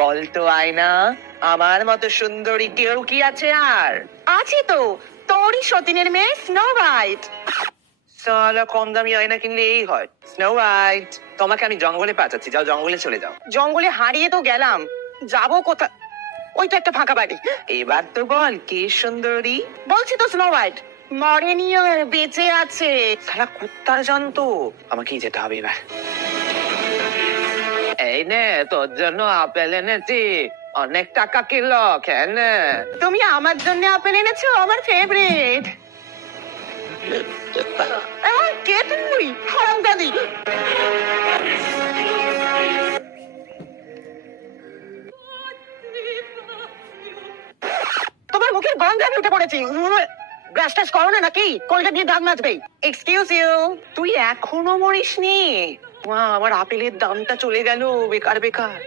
বলতো আয়না, আমার মতো সুন্দরী কেউ কি আছে আর? আছে তো, তোরই সতীনের মেয়ে স্নো হোয়াইট। সালা কম দামি আয়না কিনলে এই হয়। স্নো হোয়াইট, তোমাকে আমি জঙ্গলে পাঠাচ্ছি, যাও জঙ্গলে চলে যাও। জঙ্গলে হারিয়ে তো গেলাম, যাবো কোথা? ওই তো একটা ফাঁকা বাড়ি। এবার তো বল কে সুন্দরী? বলছি তো স্নো হোয়াইট, মরেনিও বেঁচে আছে। সালা কুত্তার জানতো, আমাকেই যেতে হবে এবার। এই নে তোর জন্য আপেল এনেছি, অনেক টাকা কিলো, খেয়ে নে। তুমি আমার জন্য আপেল এনেছো, আমার ফেভারিট। কে তুই হারামজাদি? তোমার মুখের গন্ধে আমি উঠে পড়েছি। ব্রাশ টাশ করো না নাকি? কোলগেট দিয়ে দাঁত মাজবে। Excuse you. তুই এখনো মরিসনি? মা, আমার আপেলের দামটা চলে গেল বেকার বেকার।